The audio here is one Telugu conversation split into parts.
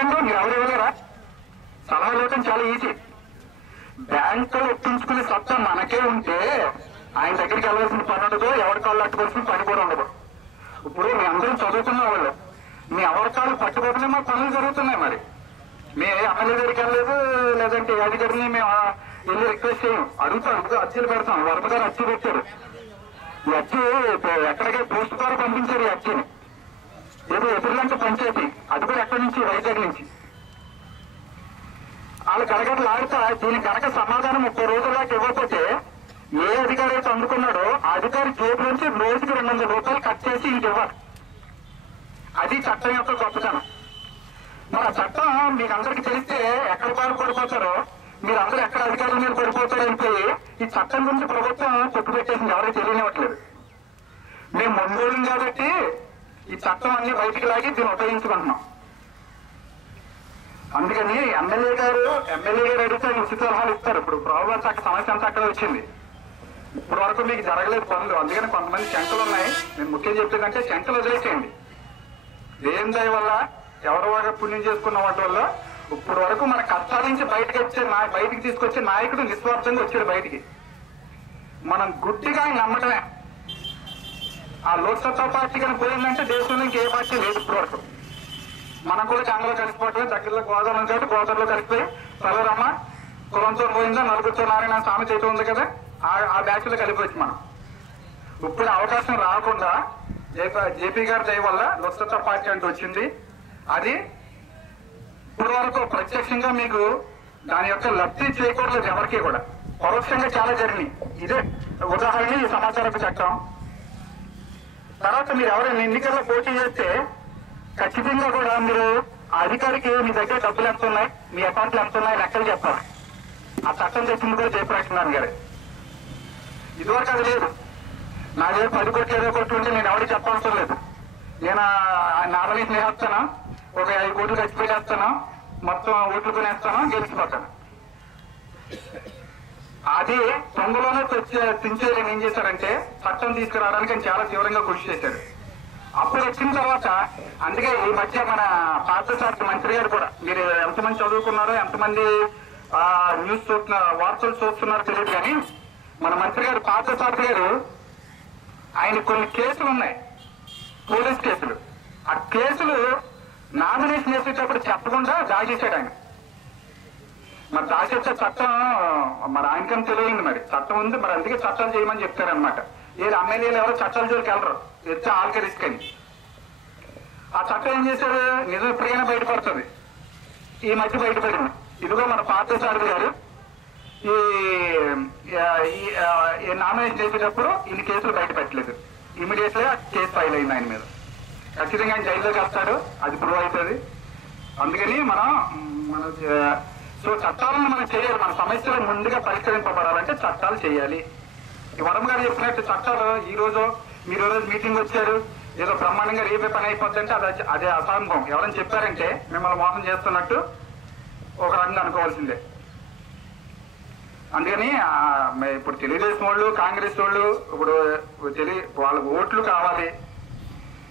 మీరు ఎవరు ఇవ్వలేరా? సలహాలు ఇవ్వటం చాలా ఈజీ. బ్యాంకులు ఒప్పించుకునే సత్తా మనకే ఉంటే ఆయన దగ్గరికి వెళ్ళవలసిన పని ఉండదు, ఎవరి కాళ్ళు అట్టుకోవాల్సిన పని కూడా ఉండదు. ఇప్పుడు మీ అందరం చదువుతున్న వాళ్ళు మీ ఎవరి కాళ్ళు పట్టుకోవడమే మా పనులు జరుగుతున్నాయి. మరి మీ ఎమ్మెల్యే దగ్గరికి వెళ్ళలేదు, లేదంటే ఏ అధికారిని మేము వెళ్ళి రిక్వెస్ట్ చేయం, అడుగుతాం, అర్జీలు పెడతాం. వరద గారు అర్జీ పెట్టారు. ఈ అర్జీ ఎక్కడికే పోస్ట్ ద్వారా పంపించారు. ఈ అర్జీని ఏదో ఎదురులంటే పంచాయతీ, అది కూడా ఎక్కడి నుంచి, వైజాగ్ నుంచి. వాళ్ళు గడగడలు ఆడుతా దీనికి కనుక సమాధానం 30 రోజుల్లోకి ఇవ్వకపోతే ఏ అధికారి అయితే అందుకున్నాడో ఆ అధికారి జేబు నుంచి రోజుకి 200 రూపాయలు కట్ చేసి ఇంక ఇవ్వాలి. అది చట్టం యొక్క గొప్పతనం. మరి ఆ చట్టం మీకు అందరికి తెలిస్తే ఎక్కడ పడిపోతారో, మీరు అందరూ ఎక్కడ అధికారుల మీద పడిపోతారంటే ఈ చట్టం గురించి ప్రభుత్వం కొట్టు పెట్టేసింది, ఎవరికి తెలియనివ్వట్లేదు. మేము ముందు కాబట్టి ఈ చట్టం అన్ని బయటికి లాగి దీన్ని ఉపయోగించుకుంటున్నాం. అందుకని ఎమ్మెల్యే గారు అడిగితే ఉచిత సలహాలు ఇస్తారు. ఇప్పుడు ప్రాబ్లమ్స్ అక్కడ సమస్య అంతా అక్కడ వచ్చింది. ఇప్పటి వరకు మీకు జరగలేదు పనులు, అందుకని కొంతమంది శంకలు ఉన్నాయి. నేను ముఖ్యం చెప్పేదంటే శంకలు వదిలేసేయండి. దేవుని దయ వల్ల ఎవరి వారు పుణ్యం చేసుకున్న వాటి వల్ల ఇప్పుడు వరకు మన కష్టాల నుంచి బయటికి తీసుకొచ్చే నాయకుడు నిస్వార్థంగా వచ్చాడు బయటికి. మనం గుడ్డిగా నమ్మటమే. ఆ లోక్సత్తా పార్టీ కానీ పోయిందంటే దేశంలో ఇంకే పార్టీ లేదు ఇప్పటి వరకు. మనం కూడా చంద్రలో కలిసిపోవటమే. దగ్గరలో గోదావరి కాబట్టి గోదావరిలో కలిసిపోయి చదవరమ్మ కులంతో పోయిందా నలుగురితో నారాయణ సామె చేతి ఉంది కదా, ఆ బ్యాచ్ లో కలిపి మనం. ఇప్పుడు అవకాశం రాకుండా జేపీ గారి దయ వల్ల లోక్సత్తా పార్టీ అంటూ వచ్చింది. అది ఇప్పటి వరకు ప్రత్యక్షంగా మీకు దాని యొక్క లబ్ధి చేయకూడదు ఎవరికి కూడా, పరోక్షంగా చాలా జరిగినాయి. ఇదే ఉదాహరణ ఈ సమాచారపు చట్టం. తర్వాత మీరు ఎవరైనా ఎన్నికల్లో పోటీ చేస్తే ఖచ్చితంగా కూడా మీరు ఆ అధికారికి మీ దగ్గర డబ్బులు ఎంత ఉన్నాయి, మీ అకౌంట్లు ఎంత ఉన్నాయి లెక్కలు చెప్పాలి. ఆ చట్టం తెచ్చింది కూడా జయప్రకాష్ గారు. ఇదివరకు అది లేదు. నా దగ్గర 10 కోట్లు 20 కోట్లు ఉంటే నేను ఎవరికి చెప్పాల్సిన లేదు. నేను నాదని స్నేహిస్తాను, ఒక 5 కోట్లు ఖర్చు పెట్టేస్తాను, మొత్తం ఓట్లు కొనేస్తాను, గెలిచిపోతాను. అది తొందరలోనే తెంచేది ఏం చేశారంటే చట్టం తీసుకురావడానికి ఆయన చాలా తీవ్రంగా కృషి చేశారు. అప్పుడు వచ్చిన తర్వాత అందుకే ఈ మధ్య మన పార్థసారథి మంత్రి గారు కూడా, మీరు ఎంతమంది చదువుకున్నారో ఎంతమంది న్యూస్ వార్తలు చూస్తున్నారో తెలియదు కానీ, మన మంత్రి గారు పార్థసారథి గారు ఆయన కొన్ని కేసులు ఉన్నాయి, పోలీస్ కేసులు. ఆ కేసులు నామినేషన్ వేసేటప్పుడు చెప్పకుండా దాచేశాడు ఆయన. మరి దాచేసే చట్టం మరి ఆయనకని తెలియదు. మరి చట్టం ఉంది, మరి అందుకే చట్టాలు చేయమని చెప్తారనమాట. ఏది ఎమ్మెల్యేలు ఎవరో చట్టాల జోలికి వెళ్ళరు, తెచ్చే ఆల్కే రిస్క్ అని. ఆ చట్టం ఏం చేశారు, నిజం ఎప్పటికైనా బయటపడుతుంది. ఈ మధ్య బయటపడింది. ఇదిగో మన పార్థసారథి గారు ఈ నామినేషన్ చేసేటప్పుడు ఇన్ని కేసులు బయట పెట్టలేదు. ఇమీడియట్ గా కేసు ఫైల్ అయింది ఆయన మీద. ఖచ్చితంగా ఆయన జైల్లోకి వస్తాడు, అది ప్రూవ్ అవుతుంది. అందుకని మన సో చట్టాలను మనం చేయాలి. మన సమస్యలు ముందుగా పరిష్కరింపబడాలంటే చట్టాలు చేయాలి. ఈ వరం గారు చెప్పినట్టు చట్టాలు మీరు రోజు మీటింగ్ వచ్చారు, ఏదో బ్రహ్మాండంగా రేపే పని అయిపోద్దంటే అదే అసంభవం. ఎవరైనా చెప్పారంటే మిమ్మల్ని మోసం చేస్తున్నట్టు ఒక రంగు అనుకోవాల్సిందే. అందుకని ఇప్పుడు తెలుగుదేశం వాళ్ళు కాంగ్రెస్ వాళ్ళు ఇప్పుడు వాళ్ళకు ఓట్లు కావాలి.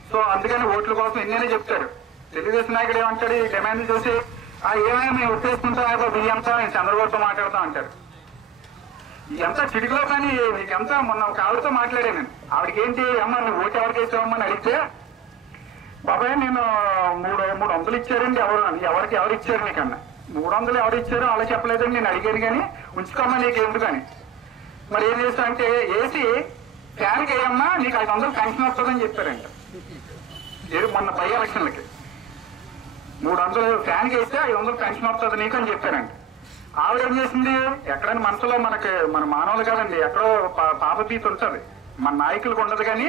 సో అందుకని ఓట్ల కోసం ఎన్నైనా చెప్తాడు. తెలుగుదేశం నాయకుడు ఏమంటాడు, ఈ డిమాండ్లు చూసి ఏమైనా మేము ఒప్పేసుకుంటాం, బియ్యంతా నేను చంద్రబాబుతో మాట్లాడతాం అంటారు. ఎంత చిటికలో కానీ నీకెంత మొన్న ఒక ఆవిడతో మాట్లాడాను నేను. ఆవిడకి ఏంటి అమ్మ నువ్వు ఓటు ఎవరికి వేసావమ్మని అడిగితే, బాబాయ్ నేను 300 ఇచ్చారండి, ఎవరు ఇచ్చారు నీకన్నా. 300 ఎవరు ఇచ్చారో అలా చెప్పలేదండి, నేను అడిగాను కానీ ఉంచుకోమ్మా నీకు ఎందుకు అని. మరి ఏం చేస్తా అంటే వేసి ఫ్యాన్కి వేయమ్మా నీకు 500 పెన్షన్ వస్తుందని చెప్పారంట. మొన్న బై ఎలక్షన్లకి 300 ఫ్యాన్కి వేస్తే 500 పెన్షన్ వస్తుంది నీకు అని చెప్పారంట. ఆవిడ ఏం చేసింది, ఎక్కడైనా మనసులో మన మానవులు కాదండి, ఎక్కడో పాపభీతి ఉంటుంది. మన నాయకులకు ఉండదు కానీ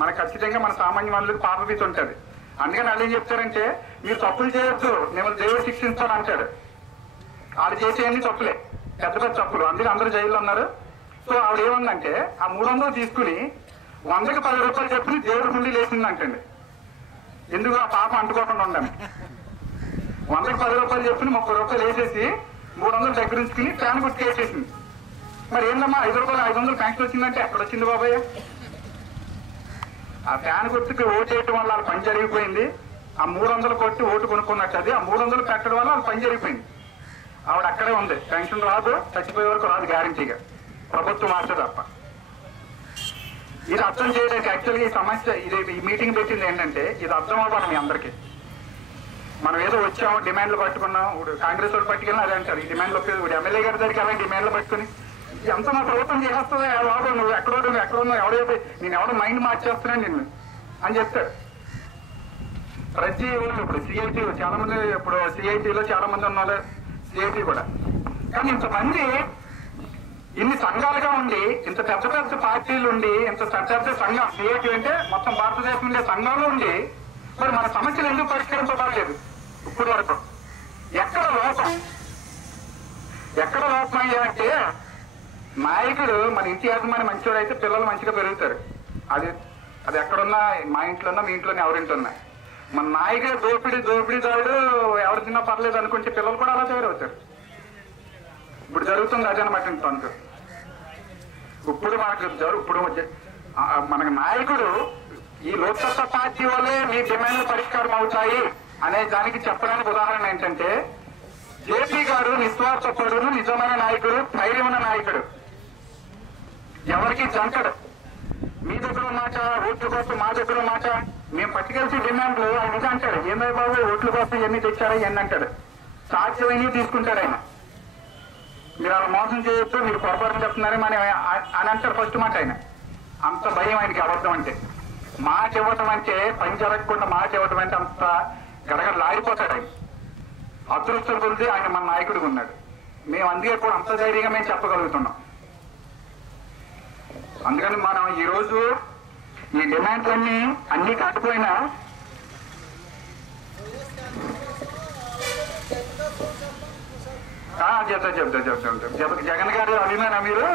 మనకు ఖచ్చితంగా మన సామాన్య వాళ్ళకి పాపభీతి ఉంటుంది. అందుకని వాళ్ళు ఏం చెప్తారంటే మీరు తప్పులు చేయొద్దు, మిమ్మల్ని దేవుడు శిక్షిస్తాడు అంటాడు. వాళ్ళు చేసేయన్ని తప్పులే, పెద్ద పెద్ద తప్పులు. అందుకే అందరూ జైల్లో ఉన్నారు. సో ఆవిడ ఏముందంటే ఆ 300 తీసుకుని 100కి 10 రూపాయలు చెప్పుకుని దేవుడి ముందు లేచిందంటండి. ఎందుకు ఆ పాపం అంటుకోకుండా ఉండాలి. 100కి 10 రూపాయలు చెప్పుకుని 30 రూపాయలు వేసేసి 300 దగ్గర ఉంచుకుని ఫ్యాన్ గుర్తు వేసేసింది. మరి ఏందమ్మా 5 రూపాయలు 500 పెన్షన్ వచ్చిందంటే ఎక్కడ వచ్చింది బాబాయ్? ఆ ఫ్యాన్ గుర్తుకి ఓటేయటం వల్ల వాళ్ళ పని జరిగిపోయింది. ఆ 300 కొట్టి ఓటు కొనుక్కున్నట్టు అది. ఆ 300 పెట్టడం వల్ల వాళ్ళు పని జరిగిపోయింది. ఆవిడ అక్కడే ఉంది. పెన్షన్ రాదు, చచ్చిపోయే వరకు రాదు గ్యారంటీగా, ప్రభుత్వం మార్చే తప్ప. ఇది అర్థం చేయడానికి యాక్చువల్గా ఈ సమస్య ఈ మీటింగ్ పెట్టింది ఏంటంటే, ఇది అర్థం అవ్వాలి మీ అందరికీ. మనం ఏదో వచ్చాము, డిమాండ్లు పట్టుకున్నాం. ఇప్పుడు కాంగ్రెస్ వాళ్ళు పట్టుకెళ్ళినా అదే అంటారు, ఈ డిమాండ్లు ఇప్పుడు ఎమ్మెల్యే గారి దగ్గరికి అలాంటి డిమాండ్లు పట్టుకుని ఎంత మా ప్రభుత్వం చేస్తుంది, బాబు నువ్వు ఎక్కడున్నావు, ఎవడో నేను ఎవడో మైండ్ మార్చేస్తున్నాను నిన్ను అని చెప్తాడు. ప్రతి ఇప్పుడు సిఐటి చాలా మంది, ఇప్పుడు సిఐటిలో చాలా మంది ఉన్నారు, సిఐటి కూడా. కానీ ఇంతమంది ఇన్ని సంఘాలుగా ఉండి, ఇంత పెద్ద పెద్ద పార్టీలు ఉండి, ఇంత పెద్ద సంఘం సిఐటి అంటే మొత్తం భారతదేశం ఉండే సంఘాలు ఉండి, మరి మన సమస్యలు ఎందుకు పరిష్కరించబడలేదు ఇప్పుడు వరకు? ఎక్కడ లోపం అయ్యారంటే, నాయకుడు మన ఇంటి యాజమాని మంచివాడు అయితే పిల్లలు మంచిగా పెరుగుతారు. అది ఎక్కడున్నా, మా ఇంట్లోన్నా మీ ఇంట్లోనే ఎవరింటున్నా. మన నాయకుడు దోపిడీదారుడు ఎవరు తిన్నా పర్లేదు అనుకుంటే పిల్లలు కూడా అలా తయారవుతారు. ఇప్పుడు జరుగుతుంది అదనమాట. తనకు ఇప్పుడు మనకు నాయకుడు ఈ లోక్సత్తా పార్టీ వల్లే మీ డిమాండ్లు పరిష్కారం అవుతాయి అనే దానికి చెప్పడానికి ఉదాహరణ ఏంటంటే, జేపీ గారు నిస్వార్థపరుడు, నిజమైన నాయకుడు, ధైర్యమైన నాయకుడు, ఎవరికి జంకడు. మీ దగ్గర మాట, ఓట్ల కోసం మా దగ్గర మాట, మేము పట్టుకెళ్తే డిమాండ్లు ఆయన ఇది అంటాడు, ఏమై బాబు ఓట్ల కోసం ఎన్ని తెచ్చారో ఎన్ని అంటాడు. సాధ్యమైనవి తీసుకుంటాడు ఆయన. మీరు అలా మోసం చేయొచ్చు, మీరు పొరపాటు చెప్తున్నారని అని అంటారు ఫస్ట్ మాట ఆయన. అంత భయం ఆయనకి అబద్ధం అంటే. మాట ఇవ్వటం అంటే, పని జరగకుండా మాట ఇవ్వటం అంటే అంత గడగడలాడిపోతాడు ఆయన. అదృష్టం కొలిది ఆయన మన నాయకుడిగా ఉన్నాడు. మేము అందుకే కూడా అంత ధైర్యంగా మేము చెప్పగలుగుతున్నాం. అందుకని మనం ఈరోజు ఈ డిమాండ్లన్నీ అన్ని కాకపోయినా చెప్తా జగన్ గారు అభిమాన మీరు